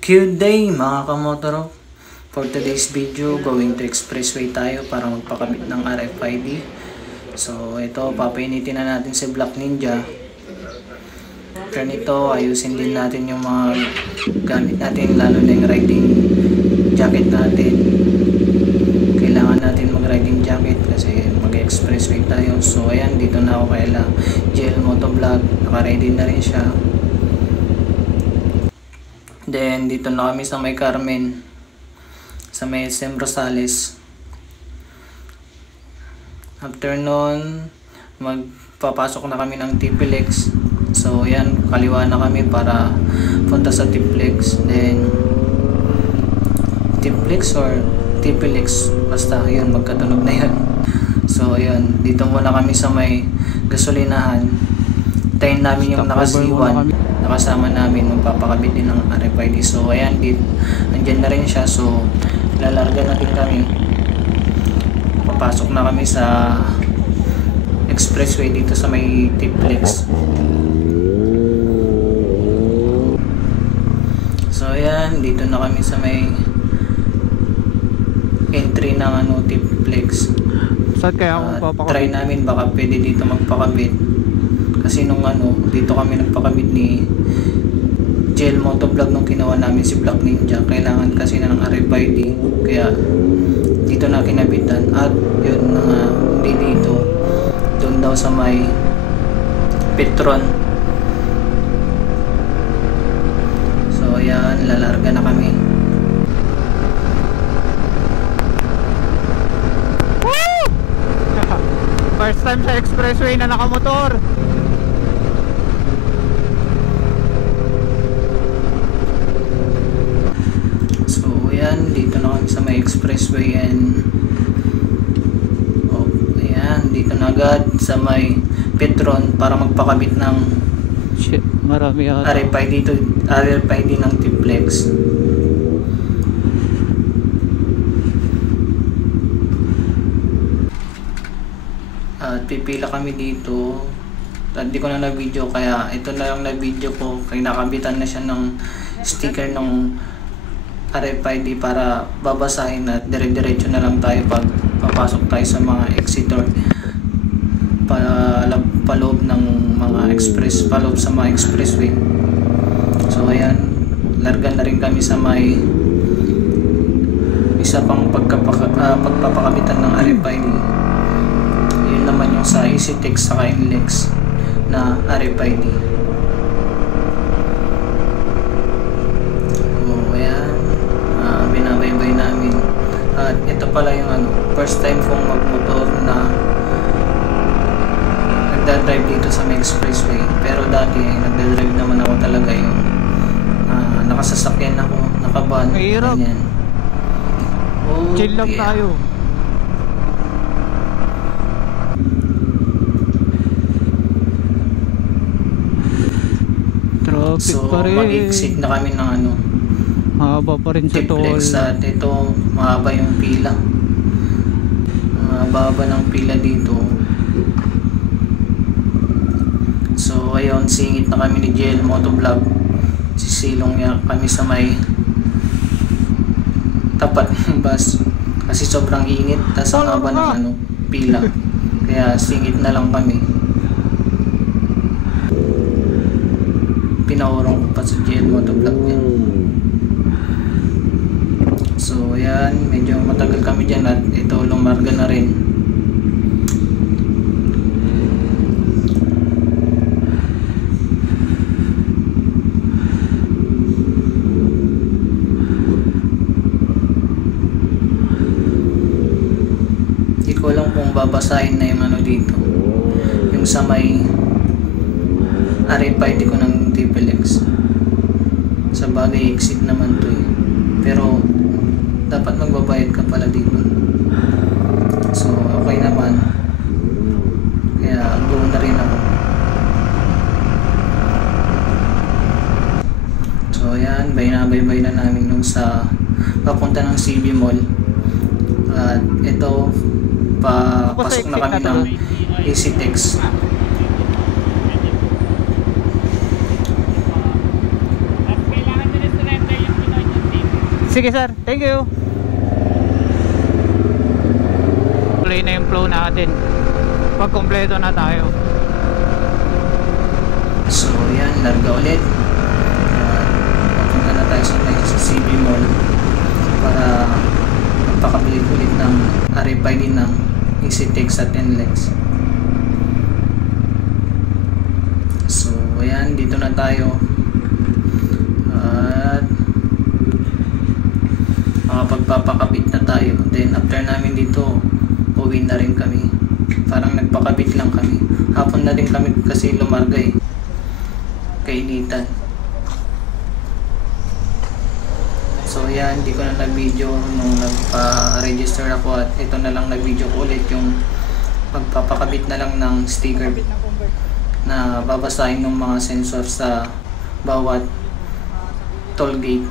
Good day mga kamotoro. For today's video, going to expressway tayo para magpakabit ng RFID. So ito, papainitin na natin si Black Ninja. After nito, ayusin din natin yung mga gamit natin, lalo na yung riding jacket natin. Kailangan natin mag-riding jacket kasi mag-expressway tayo. So ayan, dito na ako kaila JL Motovlog. Naka-ready na rin siya. Then dito na kami sa may Carmen, sa may SM Rosales. After nun, magpapasok na kami ng TPLEX. So yan, kaliwa na kami para punta sa TPLEX. Then TPLEX or TPLEX, basta yun, magkatunog na yun. So yun, dito muna kami sa may gasolinahan. Tayin namin yung nakasiwan, nakasama namin, magpapakabit din ng RFID. So ayan, andyan na rin siya. So lalarga na din kami, papasok na kami sa expressway dito sa may TPLEX. So ayan, dito na kami sa may entry ng TPLEX. Saan kaya ako papakabit? Try namin, baka pwede dito magpakabit. Kasi nung dito kami nagpakabit ni JL Motovlog nung kinuha namin si Black Ninja. Kailangan kasi na ng RFID, kaya dito na kinabitan. At yun na nga, hindi dito, doon daw sa may Petron. So ayan, lalarga na kami. Woo! First time sa expressway na nakamotor. Ayan, dito na kami sa may expressway and ayan, dito na agad sa may Petron para magpakabit ng marami RFID ng TPLEX. At pipila kami dito. Hindi ko na na-video, kaya ito na lang na-video ko. Kaya nakabitan na siya ng sticker ng RFID para babasahin at dire-diretso na lang tayo pag papasok tayo sa mga exitor paloob ng mga paloob sa mga expressway. So ayan, larga na rin kami sa may isa pang pagpapakabitan ng RFID. Yun naman yung sa EasyTex sa NLEX na RFID. Binabaybay namin. At ito pala yung first time kong magmotor na nagdadrive dito sa may expressway. Pero dati nagdadrive naman ako talaga yung nakasasakyan ako, nakaban. Mahirap. Chill lang tayo. Traffic pa rin. So mag-exit na kami ng mahaba pa rin sa toll. At ito, mahaba yung pila. Mahaba ng pila dito. So ayun, singit na kami ni JL Motovlog. Sisilong niya kami sa may tapat ng bus kasi sobrang init, tas ang haba ng pila, kaya singit na lang kami. Pinaurong ko pa sa JL Motovlog yan. So ayan, medyo matagal kami dyan at ito lumarga na rin. Hindi ko alam kung babasahin na yung dito, yung sa may RFID ko ng TPLEX. Sa bagay, exit naman to pero dapat magbabayad ka pala dito. So okay naman, kaya go na rin ako. So ayan, binabaybay na namin yung sa papunta ng CB Mall. At ito, papasok na kami ng EasyTex. Sige sir, thank you. Tuloy na yung flow natin pag kompleto na tayo. So yan, larga ulit. Papunta na tayo sa CB Mall para magpakabili ulit ng RFID ng EasyTex at NLEX. So ayan, dito na tayo at makapagpapakabit na tayo. Then after namin dito, uwi na rin kami. Parang nagpakabit lang kami. Hapon na din kami kasi lumarga eh. Kainitan. So yan, hindi ko na nag-video nung nagpa-register ako at ito na lang nag-video ko ulit yung magpapakabit na lang ng sticker na babasahin ng mga sensor sa bawat toll gate.